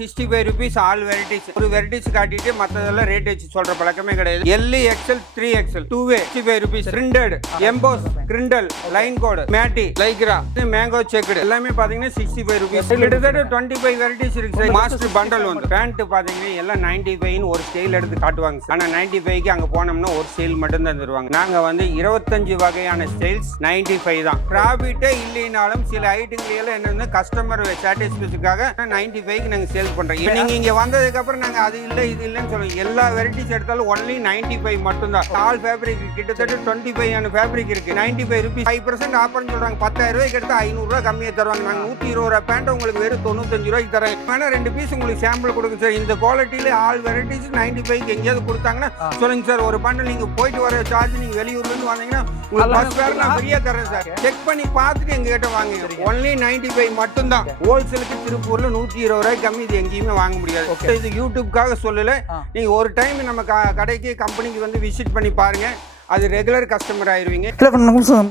65 rupees all varieties. ஒரு varieties காட்டிட்டு மத்ததெல்லாம் ரேட் வச்சு சொல்ற பழக்கமே கிடையாது. L XL 3XL 2way 65 rupees printed emboss crindle line code matte lycra mango checked எல்லாமே பாத்தீங்கன்னா 65 rupees. கிட்டத்தட்ட 25 varieties இருக்கு. மாஸ்டர் பண்டல் வந்து pant பாத்தீங்கன்னா எல்லாம் 95 ன்னு ஒரு ஸ்டைல் எடுத்து காட்டுவாங்க. ஆனா 95 க்கு அங்க போனோம்னா ஒரு ஸ்டைல் மட்டும் தான் தருவாங்க. நாங்க வந்து 25 வகையான ஸ்டைல்ஸ் 95 தான். ப்ராஃபிட்டே இல்லைனாலும் சில ஐட்டங்கள் எல்லாம் என்னன்னா கஸ்டமர் சாட்டிஸ்ஃபேக்ஷனுக்காக 95 க்கு நாங்க பண்றோம். நீங்க இங்க வந்ததுக்கு அப்புறம் நாங்க அது இல்ல இது இல்லன்னு சொல்லுங்க. எல்லா வெரைட்டிஸ் எடுத்தாலும் ஒன்லி 95 மட்டும் தான். ஆல் ஃபேப்ரிக் கிட்டத்தட்ட 25 ஆன ஃபேப்ரிக் இருக்கு. 95 ரூபீஸ் 5% ஆஃபர்னு சொல்றாங்க. 10,000 ரூபாய்க்கு எடுத்தா 500 ரூபாய் கம்மியா தருவாங்க. நாங்க 120 ரூபாய் பேண்ட் உங்களுக்கு வெறும் 95 ரூபாய்க்கு தரேன். வேணா 2 பீஸ் உங்களுக்கு சாம்பிள் கொடுங்க சார். இந்த குவாலிட்டியில ஆல் வெரைட்டிஸ் 95 எங்கேயாவது கொடுத்தாங்கன்னா சொல்லுங்க சார். ஒரு பண்டல் நீங்க போயிட்டு வர சார்ஜ் நீங்க வெளியூர்ல இருந்து வந்தீங்கன்னா உங்களுக்கு பஸ் ஃபேர் நான் ஃப்ரீயா தரேன் சார். செக் பண்ணி பார்த்துட்டு எங்க கிட்ட வாங்குங்க. ஒன்லி 95 மட்டும் தான். ஹோல்சேலுக்கு திருப்பூர்ல 120 ரூபாய் கம்மி எங்கேயுமே வாங்க முடியாது. இது யூடியூப்காக சொல்லல. நீங்க ஒரு டைம் நம்ம கடைக்கு கம்பெனிக்கு வந்து விசிட் பண்ணி பாருங்க. அது ரெகுலர் கஸ்டமர் ஆயிருவீங்க.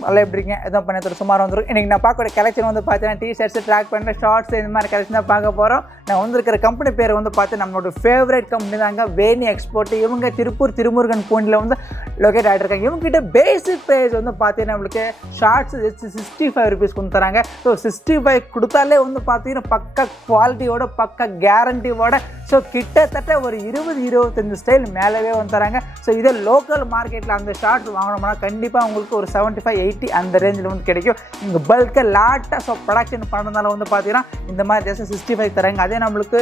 நல்லா எப்படிங்க எதுவும் பண்ணி சுமார் வந்துடும். இன்னைக்கு நான் பார்க்கக்கூடிய கலெக்ஷன் வந்து பார்த்தீங்கன்னா டிஷர்ட்ஸ் ட்ராக் பண்ண ஷார்ட்ஸ் இந்த மாதிரி கலெக்ஷன் தான் பார்க்க போகிறோம். நான் வந்திருக்கிற கம்பெனி பேர் வந்து பார்த்து நம்மளோட ஃபேவரட் கம்பெனி தாங்க வேணி எக்ஸ்போர்ட். இவங்க திருப்பூர் திருமுருகன் பூண்டில் வந்து லொக்கேட் ஆகிட்டு இவங்க கிட்ட பேசிக் ப்ரைஸ் வந்து பார்த்தீங்கன்னா நம்மளுக்கு ஷார்ட்ஸ் ஜஸ்ட் 65 ரூபீஸ் கொண்டு தராங்க. ஸோ 65 கொடுத்தாலே வந்து பார்த்தீங்கன்னா பக்கா குவாலிட்டியோட பக்கா கேரண்டியோட ஸோ கிட்டத்தட்ட ஒரு 20-25 ஸ்டைல் மேலவே வந்து தராங்க. ஸோ இதே லோக்கல் மார்க்கெட்டில் அந்த ஷார்ட்ஸ் வாங்கினோம்னா கண்டிப்பாக உங்களுக்கு ஒரு 75-80 அந்த ரேஞ்சில் வந்து கிடைக்கும். இங்கே பல்காக லாட்டாக ஸோ ப்ரொடக்ஷன் பண்ணுறதுனால வந்து பார்த்தீங்கன்னா இந்த மாதிரி ஜஸ்ட் 65 தராங்க. அதே நம்மளுக்கு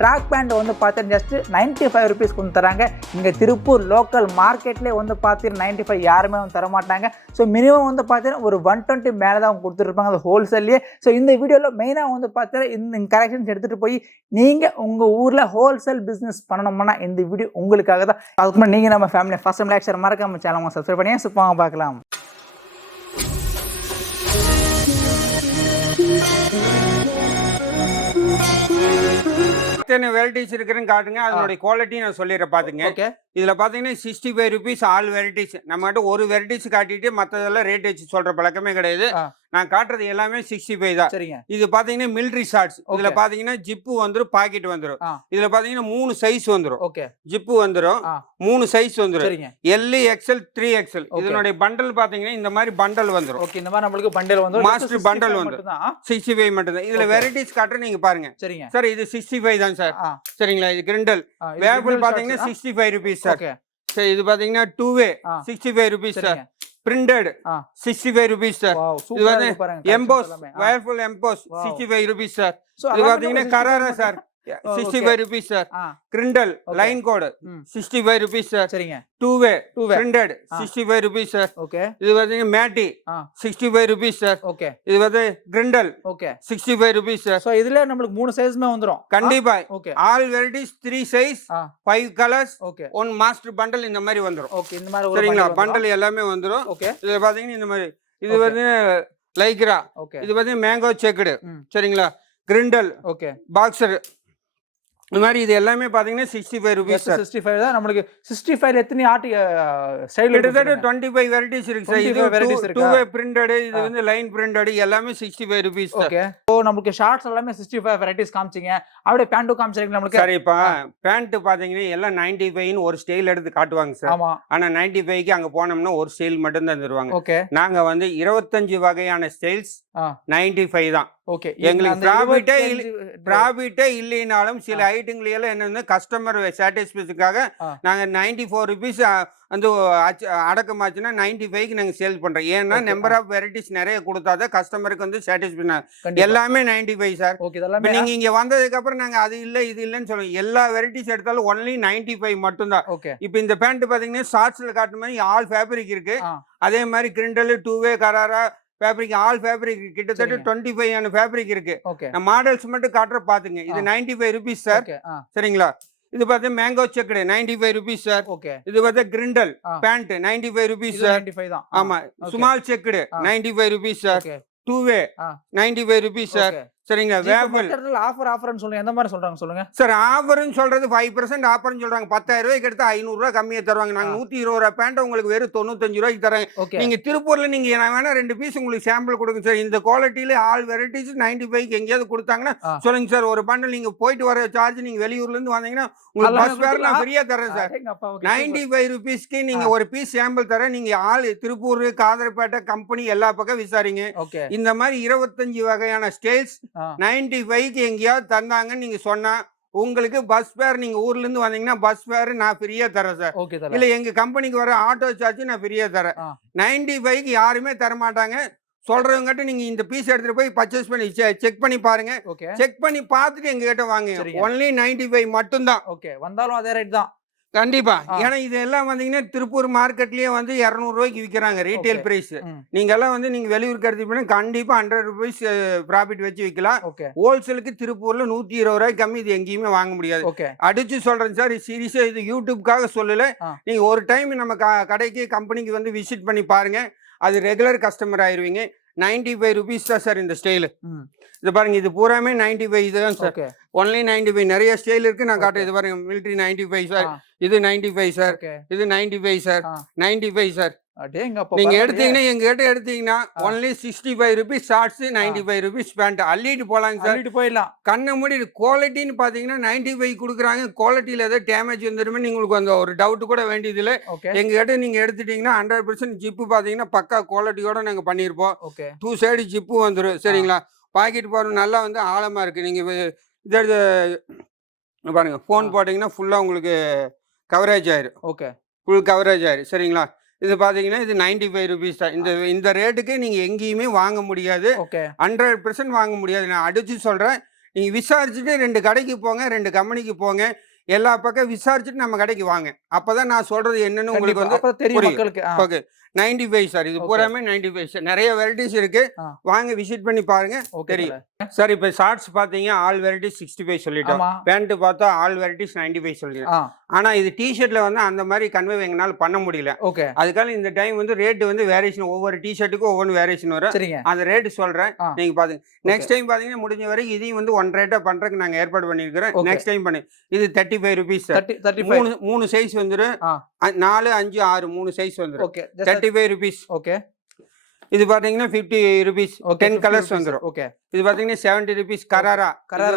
ட்ராக் பேண்ட் வந்து பார்த்தீங்கன்னா ஜஸ்ட் 95 ரூபீஸ் கொண்டு தராங்க. இங்கே திருப்பூர் லோக்கல் மார்க்கெட்லேயே வந்து பார்த்தீங்கன்னா 95 யாருமே வந்து தரமாட்டாங்க. ஸோ மினிமம் வந்து பார்த்தீங்கன்னா ஒரு 120 மேலே தான் அவங்க கொடுத்துருப்பாங்க அது ஹோல்சேல்லையே. ஸோ இந்த வீடியோவில் மெயினாக வந்து பார்த்தீங்கன்னா இந்த கலெக்ஷன்ஸ் எடுத்துகிட்டு போய் நீங்கள் உங்கள் ஊரில் ஹோல்சேல் பிஸ்னஸ் பண்ணணும்னா இந்த வீடியோ உங்களுக்காக தான். அதுக்கு முன்னாடி நீங்கள் நம்ம family first time like share மறக்காம சேனல் சப்ஸ்கிரைப் பண்ணி சுப்பாங்க பார்க்கலாம். எத்தனை வெரைட்டிஸ் இருக்குன்னு காட்டுங்க. அதனுடைய குவாலிட்டி நான் சொல்லிடுறேன் பாத்துங்க. இதுல பாத்தீங்கன்னா 65 ரூபீஸ் ஆல் வெரைட்டிஸ். நம்ம கிட்ட ஒரு வெரைட்டிஸ் காட்டிட்டு மத்ததெல்லாம் ரேட் வச்சு சொல்ற பழக்கமே கிடையாது. நான் காட்டுறது எல்லாமே 65 தான். இது பாத்தீங்கன்னா மிலிட்டரி ஷார்ட்ஸ். இதுல பாத்தீங்கன்னா ஜிப்பு வந்துரும், பாக்கெட் வந்துரும். இதுல பாத்தீங்கன்னா 3 சைஸ் வந்துரும். ஜிப்பு வந்துரும், 3 சைஸ் வந்துரும். L XL 3XL. இதனுடைய பண்டல் பாத்தீங்கன்னா இந்த மாதிரி பண்டல் வந்துரும். ஓகே, இந்த மாதிரி நம்மளுக்கு பண்டல் வந்துரும். மாஸ்டர் பண்டல் வந்துரும். 65 மட்டும் தான். இதுல வெரைட்டிஸ் காட்டுறேன் நீங்க பாருங்க. சார் இது 65 தான் சார். சரிங்களா? இது கிரிண்டல் வேபிள் பாத்தீங்கன்னா 65 ரூபீஸ் சார். சரி, இது பாத்தீங்கன்னா 2way 65 rupees sir. printed 65 rupees sir. இது வந்து emboss wireful emboss 65 rupees sir. இது பாத்தீங்கன்னா கராரா sir 65 rupees sir. crindle line code 65 rupees sir. சரிங்க. 2way printed 65 rupees sir. Okay. இது பாத்தீங்கன்னா matte 65 rupees sir. ஓகே. இது வந்து crindle 65 rupees sir. சோ இதுல நமக்கு 3 சைஸ்மே வந்துரும். கண்டிப்பா. Okay. all varieties 3 size 5 colors. Okay. one master bundle இந்த மாதிரி வந்துரும். ஓகே, இந்த மாதிரி ஒரு சரிங்களா? bundle எல்லாமே வந்துரும். ஓகே. இது பாத்தீங்கன்னா இந்த மாதிரி இது வந்து lycra. ஓகே. இது பாத்தீங்கன்னா mango checked. சரிங்களா? crindle. ஓகே. boxer இந்த மாதிரி இது எல்லாமே பாத்தீங்கன்னா 65 ரூபீஸ் சார். 65 தான். நமக்கு 65 எத்தனை ஆர்ட் ஸ்டைல் கிட்டத்தட்ட 25 வெரைட்டிஸ் இருக்கு சார். இது 2way printed, இது வந்து லைன் printed எல்லாமே 65 ரூபீஸ் சார். ஓகே. சோ நமக்கு ஷார்ட்ஸ் எல்லாமே 65 வெரைட்டிஸ் காமிச்சீங்க. அப்படியே பேண்ட் காமிச்சீங்க நமக்கு. சரிப்பா. பேண்ட் பாத்தீங்கன்னா எல்லாம் 95 ன்னு ஒரு ஸ்டைல் எடுத்து காட்டுவாங்க சார். ஆமா. ஆனா 95 க்கு அங்க போனோம்னா ஒரு ஸ்டைல் மட்டும் தான் தருவாங்க. ஓகே. நாங்க வந்து 25 வகையான ஸ்டைல்ஸ் 95 தான். ஓகே. எங்களுக்கு ப்ராஃபிட்டே இல்லைனாலும் சில ஐட்டங்கள் எல்லாம் என்னன்னா கஸ்டமர் சாட்டிஸ்ஃபேக்ஷனுக்காக நாங்க 94 ரூபீஸ் வந்து அடக்கமாச்சுன்னா 95க்கு நாங்க சேல் பண்றோம். ஏன்னா நம்பர் ஆஃப் வெரைட்டிஸ் நிறைய கொடுத்தாதான் கஸ்டமருக்கு வந்து சாட்டிஸ்ஃபேக்ஷன். எல்லாமே 95 சார். நீங்க இங்க வந்ததுக்கு அப்புறம் நாங்க அது இல்ல இது இல்லன்னு சொல்லுவோம். எல்லா வெரைட்டிஸ் எடுத்தாலும் ஒன்லி 95 மட்டும் தான். இப்ப இந்த பேண்ட் பாத்தீங்கன்னா ஷார்ட்ஸ்ல காட்டுற மாதிரி ஆல் ஃபேப்ரிக் இருக்கு. அதே மாதிரி கிரிண்டல் 2way கராரா ஃபேப்ரிக் ஆல் ஃபேப்ரிக் கிட்டத்தட்ட 25 ஆன ஃபேப்ரிக் இருக்கு. நான் மாடல்ஸ் மட்டும் காட்டுற பாத்துங்க. இது 95 ரூபீஸ் சார். சரிங்களா? இது பார்த்தா mango checked 95 rupees sir. Okay. இது பார்த்தா கிரிண்டல் பேண்ட் 95 ரூபீஸ் சார். 95 தான். ஆமா. Small checked 95 rupees sir. 2way 95 rupees sir. சரிங்களா. வேப்பிள் ஆஃபர்னு சொல்லுங்க, எந்த மாதிரி சொல்றாங்க சொல்லுங்க சார். ஆஃபர்னு சொல்றது 5% ஆஃபர்னு சொல்றாங்க. 10,000 ரூபாய்க்கு எடுத்தா 500 ரூபாய் கம்மியா தருவாங்க. நாங்க 120 ரூபாய் பேண்ட் உங்களுக்கு வெறும் 95 ரூபாய்க்கு தராங்க. நீங்க திருப்பூர்ல நீங்க நான் வேணா 2 பீஸ் உங்களுக்கு சாம்பிள் கொடுங்க சார். இந்த குவாலிட்டியில ஆல் வெரைட்டிஸ் 95 எங்கேயாவது கொடுத்தாங்கன்னா சொல்லுங்க சார். ஒரு பண்டல் நீங்க போயிட்டு வர சார்ஜ், நீங்க வெளியூர்ல இருந்து வந்தீங்கன்னா உங்களுக்கு பஸ் ஃபேர் நான் ஃப்ரீயா தரேன் சார். 95 ரூபீஸ்க்கு நீங்க ஒரு பீஸ் சாம்பிள் தரேன். நீங்க ஆல் திருப்பூர், காதர்பேட்டை கம்பெனி எல்லா பக்கம் விசாரிங்க. இந்த மாதிரி 25 வகையான ஸ்டைல்ஸ் 95க்கு எங்கேயாவது தந்தாங்கன்னு நீங்க சொன்னா உங்களுக்கு பஸ் ஃபேர், நீங்க ஊர்ல இருந்து வந்தீங்கன்னா பஸ் ஃபேர் நான் ஃப்ரீயா தரேன் சார். இல்ல எங்க கம்பெனிக்கு வர ஆட்டோ சார்ஜ் நான் ஃப்ரீயா தரேன். 95க்கு யாருமே தர மாட்டாங்க. சொல்றவங்ககிட்ட நீங்க இந்த பீஸ் எடுத்துட்டு போய் பர்ச்சேஸ் பண்ணி செக் பண்ணி பாருங்க. செக் பண்ணி பார்த்துட்டு எங்க கிட்ட வாங்க. ஒன்லி 95 மட்டும் தான். வந்தாலும் அதே ரேட் தான் கண்டிப்பா. ஏன்னா இதெல்லாம் வந்தீங்கன்னா திருப்பூர் மார்க்கெட்லயே வந்து 200 ரூபாய்க்கு விற்கிறாங்க ரீட்டைல் பிரைஸ். நீங்க எல்லாம் வந்து நீங்க வெளியூருக்கு எடுத்து கண்டிப்பா 100 ரூபாய்ஸ் ப்ராஃபிட் வச்சு விற்கலாம். ஹோல்சேலுக்கு திருப்பூர்ல 120 ரூபாய்க்கு கம்மி இது எங்கேயுமே வாங்க முடியாது. அடிச்சு சொல்றேன் சார், சீரியஸா இது யூடியூப்காக சொல்லல. நீங்க ஒரு டைம் நம்ம கடைக்கு கம்பெனிக்கு வந்து விசிட் பண்ணி பாருங்க. அது ரெகுலர் கஸ்டமர் ஆயிருவீங்க. 95 ரூபீஸ் தான் சார் இந்த ஸ்டைலு. இது பாருங்க, இது பூராமே 95 இதுதான் சார். ஒன்லி 95. நிறைய ஸ்டைல் இருக்கு, நான் காட்டுறேன். இது பாருங்க, மிலிட்டரி 95 சார். இது 95 சார். இது 95 சார். 95 சார். நீங்க எடுத்தீங்கன்னா எங்க கிட்ட எடுத்தீங்கன்னா only 65 rupees shorts, 95 rupees pant. அள்ளிட்டு போலாங்க சார். போயிடலாம். கண்ணை மூடி குவாலிட்டின்னு பாத்தீங்கன்னா 95 கொடுக்குறாங்க. குவாலிட்டியில ஏதாவது டேமேஜ் வந்துருமே உங்களுக்கு அந்த ஒரு டவுட் கூட வேண்டியது இல்லை. எங்க கிட்ட நீங்க எடுத்துட்டீங்கன்னா 100% ஜிப்பு பாத்தீங்கன்னா பக்கா குவாலிட்டியோட நாங்க பண்ணிருப்போம். 2 சைடு ஜிப்பு வந்துடும். சரிங்களா. பாக்கெட் பாருங்க, நல்லா வந்து ஆழமா இருக்கு. நீங்க இதை பாருங்க, போன் போட்டீங்கன்னா ஃபுல்லா உங்களுக்கு கவரேஜ் ஆயிரும். ஃபுல் கவரேஜ் ஆயிரும். சரிங்களா. இது பாத்தீங்கன்னா இது 95 ரூபீஸ் தான். இந்த ரேட்டுக்கு நீங்க எங்கேயுமே வாங்க முடியாது. 100% வாங்க முடியாது. நான் அடிச்சு சொல்றேன். நீங்க விசாரிச்சுட்டு 2 கடைக்கு போங்க, 2 கம்பெனிக்கு போங்க. எல்லா பக்கம் விசாரிச்சுட்டு நம்ம கடைக்கு வாங்க. அப்பதான் நான் சொல்றது என்னன்னு உங்களுக்கு வந்து தெரியும். 95 சார். இது பூராமே 95 சார். நிறைய வெரைட்டிஸ் இருக்கு, வாங்க விசிட் பண்ணி பாருங்க தெரியும் சார். இப்ப ஷார்ட்ஸ் பாத்தீங்க ஆல் வெரைட்டிஸ் 65 சொல்லிட்டோம். பேண்ட் பார்த்தா ஆல் வெரைட்டிஸ் 95 சொல்லிட்டோம். ஆனா இது டிஷர்ட்ல வந்து அந்த மாதிரி கன்வே எங்கனால பண்ண முடியல. அதுக்காக இந்த டைம் வந்து ரேட் வந்து வேரியேஷன், ஒவ்வொரு டிஷர்ட்டுக்கும் ஒவ்வொரு வேரியேஷன் வரும். அந்த ரேட் சொல்றேன், நீங்க பாருங்க. நெக்ஸ்ட் டைம் பாத்தீங்கன்னா முடிஞ்ச வரைக்கும் இதையும் வந்து 1 ரேட்டா பண்றதுக்கு நாங்க ஏற்பாடு பண்ணிருக்கிறோம். நெக்ஸ்ட் டைம் பண்ணி இது 35 ரூபீஸ் சார். 3 சைஸ் வந்துடும். 4, 5, 6 3 சைஸ் வந்துடும். 35 ரூபீஸ். இது பாத்தீங்கன்னா 50 ரூபீஸ். 10 கலர்ஸ் வந்துடும். இது பாத்தீங்கன்னா 70 ரூபீஸ். கராரா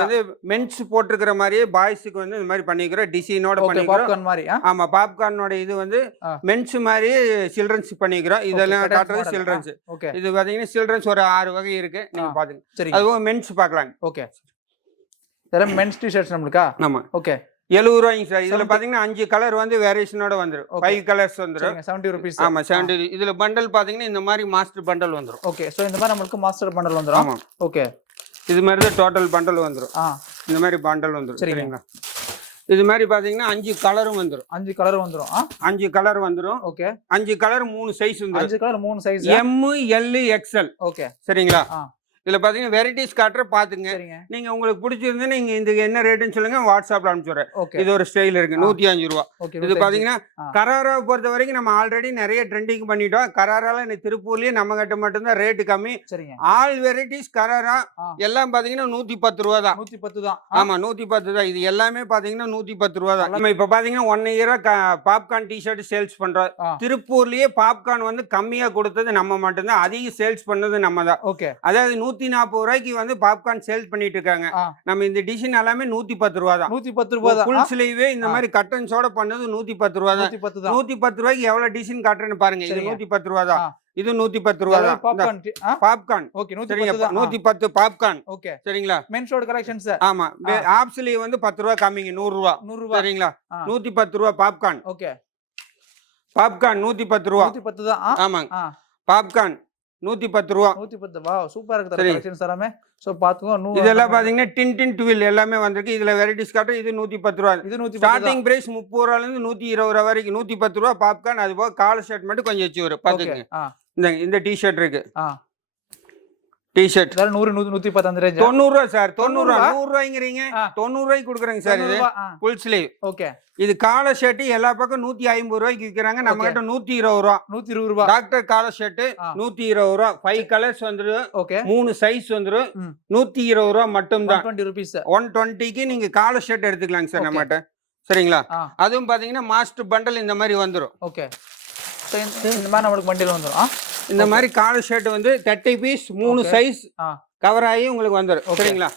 வந்து மென்ஸ் போட்டிருக்கிற மாதிரியே பாய்ஸுக்கு வந்து இந்த மாதிரி பண்ணிக்கிறோம். டிசைனோட பண்ணிக்கிறோம். ஆமா, பாப்கார்னோட இது வந்து மென்ஸ் மாதிரியே சில்ட்ரன்ஸ் பண்ணிக்கிறோம். இதெல்லாம் காட்டுறது சில்ட்ரன்ஸ். இது பாத்தீங்கன்னா சில்ட்ரன்ஸ் ஒரு 6 வகை இருக்கு, நீங்க பாத்துங்க. அதுவும் மென்ஸ் பாக்கலாம். இதெல்லாம் மென்ஸ் டி-ஷர்ட்ஸ் நம்மளுக்கா? ஆமா. 70 ரூபாய்ங்க சார். இதுல பாத்தீங்கன்னா 5 கலர் வந்து வேரியேஷனோட வந்துரும். 5 கலர்ஸ் வந்துரும். 70 ரூபீஸ். ஆமா 70. இதுல பண்டல் பாத்தீங்கன்னா இந்த மாதிரி மாஸ்டர் பண்டல் வந்துரும். சோ இந்த மாதிரி நமக்கு மாஸ்டர் பண்டல் வந்துரும். ஆமா. இது மாதிரி தான் டோட்டல் பண்டல் வந்துரும். இந்த மாதிரி பண்டல் வந்துரும். சரிங்களா. இது மாதிரி பாத்தீங்கன்னா 5 கலரும் வந்துரும். 5 கலர் வந்துரும். 5 கலர் வந்துரும். 5 கலர் 3 சைஸ் வந்துரும். 5 colour 3 size. M, L, XL. சரிங்களா. இதுல பாத்தீங்கன்னா வெரைட்டிஸ் காட்டுற பாத்துங்க. நீங்க உங்களுக்கு பிடிச்சிருந்து நீங்க இந்த என்ன ரேட்டுன்னு சொல்லுங்க, வாட்ஸ்அப்ல அனுப்பிச்சுறேன். இது ஒரு ஸ்டைல் இருக்கு 105 ரூபா. இது பாத்தீங்கன்னா கராராவை பொறுத்த வரைக்கும் நம்ம ஆல்ரெடி நிறைய ட்ரெண்டிங் பண்ணிட்டோம். கராரால திருப்பூர்லயே நம்ம கிட்ட மட்டும்தான் ரேட்டு கம்மி. ஆல் வெரைட்டிஸ் கராரா எல்லாம் பாத்தீங்கன்னா 110 ரூபா தான். 110 தான். ஆமா 110 தான். இது எல்லாமே பாத்தீங்கன்னா 110 ரூபா தான். நம்ம இப்ப பாத்தீங்கன்னா 1 இயரா பாப்கார்ன் டி-ஷர்ட் சேல்ஸ் பண்றோம். திருப்பூர்லயே பாப்கார்ன் வந்து கம்மியா கொடுத்தது நம்ம மட்டும்தான். அதிக சேல்ஸ் பண்ணது நம்ம தான். அதாவது 140 ரூபாய்க்கு வந்து பாப்கார்ன் சேல் பண்ணிட்டு இருக்காங்க. நம்ம இந்த டிசைன் எல்லாமே 110 ரூபா தான். 110 ரூபா தான். ஃபுல் ஸ்லீவ் இந்த மாதிரி கட்டன்ஸோட பண்ணது 110 ரூபா தான். 110 ரூபாய்க்கு எவ்வளவு டிசைன் காட்டுறேன்னு பாருங்க. இது 110 ரூபா தான். இது 110 ரூபா தான். பாப்கார்ன். Okay 110 popcorn. ஓகே சரிங்களா. மென்ஸோட கலெக்ஷன்ஸ். ஆமா. ஆப் ஸ்லீவ் வந்து 10 ரூபா கம்மிங்க. 100 ரூபா. சரிங்களா. 110 ரூபா பாப்கார்ன். ஓகே. பாப்கார்ன் 110 ரூபா. 110 தான். ஆமாங்க. பாப்கார்ன் 110 ரூபா. 110. வாவ் சூப்பரா இருக்கு கலெக்ஷன்ஸ் எல்லாமே. சோ பாத்துங்க. இதெல்லாம் பாத்தீங்கன்னா டின் டுவில் எல்லாமே வந்திருக்கு. இதுல வெரைட்டிஸ் காட்டு. இது 110 ரூபா. இது 110. ஸ்டார்டிங் பிரைஸ் 30 ரூபாயில இருந்து 120 ரூபா வரைக்கும். 110 ரூபா பாப்கார்ன். அது போக காலர் ஷர்ட் மட்டும் கொஞ்சம் வச்சு வரும். பாத்துங்க. இந்த டி-ஷர்ட் இருக்கு. டிஷர்ட் இதெல்லாம் 100 110 அந்த ரேஞ்ச் 90 ரூபா சார் 90 ரூபா 100 ரூபாய்ங்கறீங்க 90 ரூபாய்க்கு கொடுக்குறேங்க சார் இது ஃபுல் ஸ்லீவ் ஓகே இது காலர் ஷர்ட் எல்லா பக்கம் 150 ரூபாய்க்கு விற்கிறாங்க நம்ம கிட்ட 120 ரூபா 120 ரூபா டாக்டர் காலர் ஷர்ட் 120 ரூபா 5 கலர்ஸ் வந்துரும் ஓகே 3 சைஸ் வந்துரும் 120 ரூபா மட்டும் தான் 120 ரூபீஸ் 120க்கு நீங்க காலர் ஷர்ட் எடுத்துக்கலாங்க சார் நம்ம கிட்ட சரிங்களா அதுவும் பாத்தீங்கன்னா மாஸ்டர் பண்டல் இந்த மாதிரி வந்துரும் ஓகே சோ இந்த மாதிரி நமக்கு பண்டல் வந்துரும் இந்த மாதிரி காலர் ஷர்ட் வந்து 30 பீஸ் 3 சைஸ் கவர் ஆகி உங்களுக்கு வந்துரும் சரிங்களா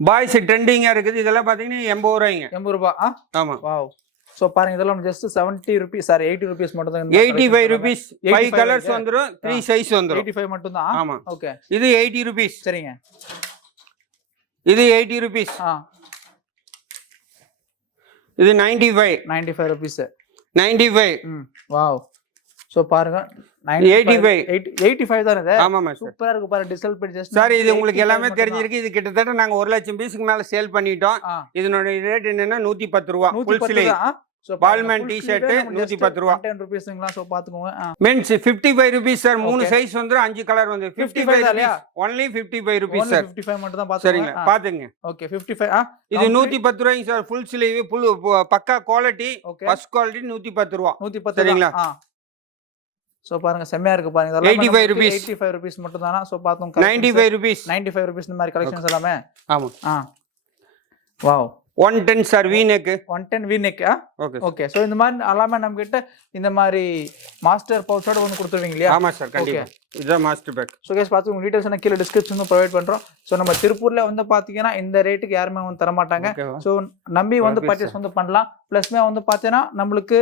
பாய்ஸ் ட்ரெண்டிங்கா இருக்குது இதெல்லாம் பாத்தீங்கன்னா 80 ரூபாய்ங்க 80 ரூபாய் ஆமா வாவ் சோ பாருங்க இதெல்லாம் ஜஸ்ட் 70 ரூபீஸ் சாரி 80 ரூபீஸ் மட்டும் தான் 85 ரூபீஸ் 5 கலர்ஸ் வந்துரும் 3 சைஸ் வந்துரும் 85 மட்டும் தான் ஆமா ஓகே இது 80 ரூபீஸ் சரிங்க இது 80 ரூபீஸ் இது 95 ரூபீஸ் 95 வாவ் சோ பாருங்க 85 தான் இது ஆமாமா சூப்பரா இருக்கு பாருங்க டிசல் பெட் ஜஸ்ட் சார் இது உங்களுக்கு எல்லாமே தெரிஞ்சிருக்கு இது கிட்டத்தட்ட நாங்க 1 லட்சம் பீஸ்க்கு மேல சேல் பண்ணிட்டோம் இதனோட ரேட் என்னன்னா 110 ரூபாய் full sleeve so Balmain T-shirt 110 ரூபாய் 10 ரூபீஸ்ங்களா சோ பாத்துக்கோங்க மென்ஸ் 55 ரூபீஸ் சார் 3 சைஸ் வந்து 5 கலர் வந்து 55 ரூபீஸ் only 55 ரூபீஸ் சார் 55 மட்டும் தான் பாத்துக்கோங்க சரிங்க பாத்துங்க ஓகே 55 இது 110 ரூபாய்ங்க சார் ஃபுல் ஸ்லீவ் ஃபுல் பக்கா குவாலிட்டி ஃபர்ஸ்ட் குவாலிட்டி 110 ரூபாய் 110 சரிங்களா சோ பாருங்க செமையா இருக்கு பாருங்க இதெல்லாம் 85 ரூபீஸ் 85 ரூபீஸ் மட்டும் தானா சோ பாத்தோம் 95 ரூபீஸ் 95 ரூபீஸ் இந்த மாதிரி கலெக்ஷன்ஸ் எல்லாமே ஆமா wow 110 sir we neck 110 we neck okay okay so இந்த மாதிரி எல்லாமே நம்ம கிட்ட இந்த மாதிரி மாஸ்டர் பவுச்சோட வந்து கொடுத்துருவீங்க இல்லையா ஆமா சார் கண்டிப்பா இதுதான் மாஸ்டர் பேக் சோ गाइस பாத்து உங்க டீடைல்ஸ் நான் கீழ டிஸ்கிரிப்ஷன்ல ப்ரொவைட் பண்றோம் சோ நம்ம திருப்பூர்ல வந்து பாத்தீங்கன்னா இந்த ரேட்டுக்கு யாருமே வந்து தர மாட்டாங்க சோ நம்பி வந்து பர்ச்சேஸ் வந்து பண்ணலாம் ப்ளஸ்மே வந்து பாத்தீங்கன்னா நம்மளுக்கு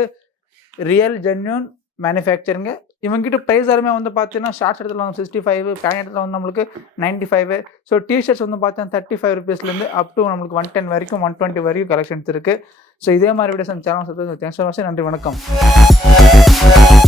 ரியல் ஜென்யூன் மேனுஃபேக்சரிங் இவங்க கிட்ட பிரைஸ் எல்லாமே வந்து பார்த்தீங்கன்னா ஷார்ட்ஸ் இடத்துல வந்து 65 பேண்ட் இடத்துல வந்து நம்மளுக்கு 95 ஸோ டிஷர்ட்ஸ் வந்து பார்த்தீங்கன்னா 35 ரூபீஸ்லேருந்து அப் டு நம்மளுக்கு 110 வரைக்கும் 120 வரைக்கும் கலெக்ஷன்ஸ் இருக்குது ஸோ இதே மாதிரி வீடியோஸ் நம்ம சேனல் சப்ஸ்கிரைப் தேங்க்ஸ் ஃபார் வாட்சிங் நன்றி வணக்கம்